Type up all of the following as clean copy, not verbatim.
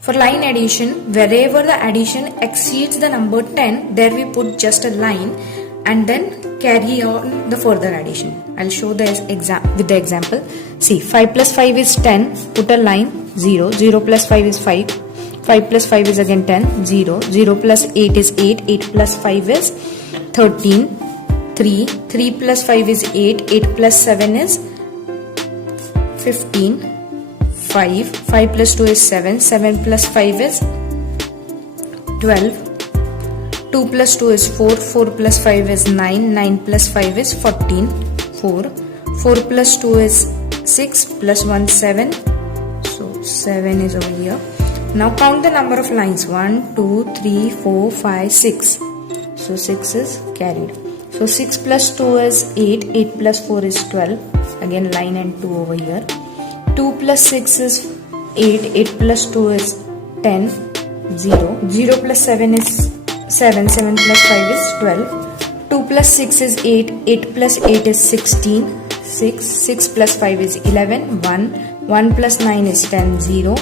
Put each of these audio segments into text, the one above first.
For line addition, wherever the addition exceeds the number 10, there we put just a line and then carry on the further addition. I'll show this with the example. See, 5 plus 5 is 10, put a line, 0. 0 plus 5 is 5. 5 plus 5 is again 10, 0. 0 plus 8 is 8. 8 plus 5 is 13. 3. 3 plus 5 is 8. 8 plus 7 is 15. 5. 5 plus 2 is 7. 7 plus 5 is 12. 2 plus 2 is 4. 4 plus 5 is 9. 9 plus 5 is 14. 4. 4 plus 2 is 6 plus 1 7. So 7 is over here. Now count the number of lines. 1, 2, 3, 4, 5, 6. So 6 is carried. So 6 plus 2 is 8. 8 plus 4 is 12. Again line and 2 over here. 2 plus 6 is 8. 8 plus 2 is 10. 0. 0 plus 7 is 7. 7 plus 5 is 12. 2 plus 6 is 8. 8 plus 8 is 16. 6. 6 plus 5 is 11. 1. 1 plus 9 is 10. 0.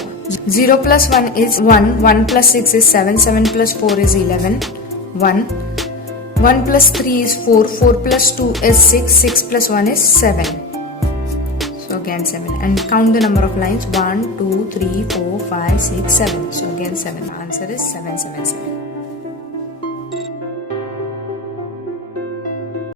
0 plus 1 is 1. 1 plus 6 is 7. 7 plus 4 is 11. 1. 1 plus 3 is 4. 4 plus 2 is 6. 6 plus 1 is 7. So again 7. And count the number of lines. 1, 2, 3, 4, 5, 6, 7. So again 7. Answer is 777.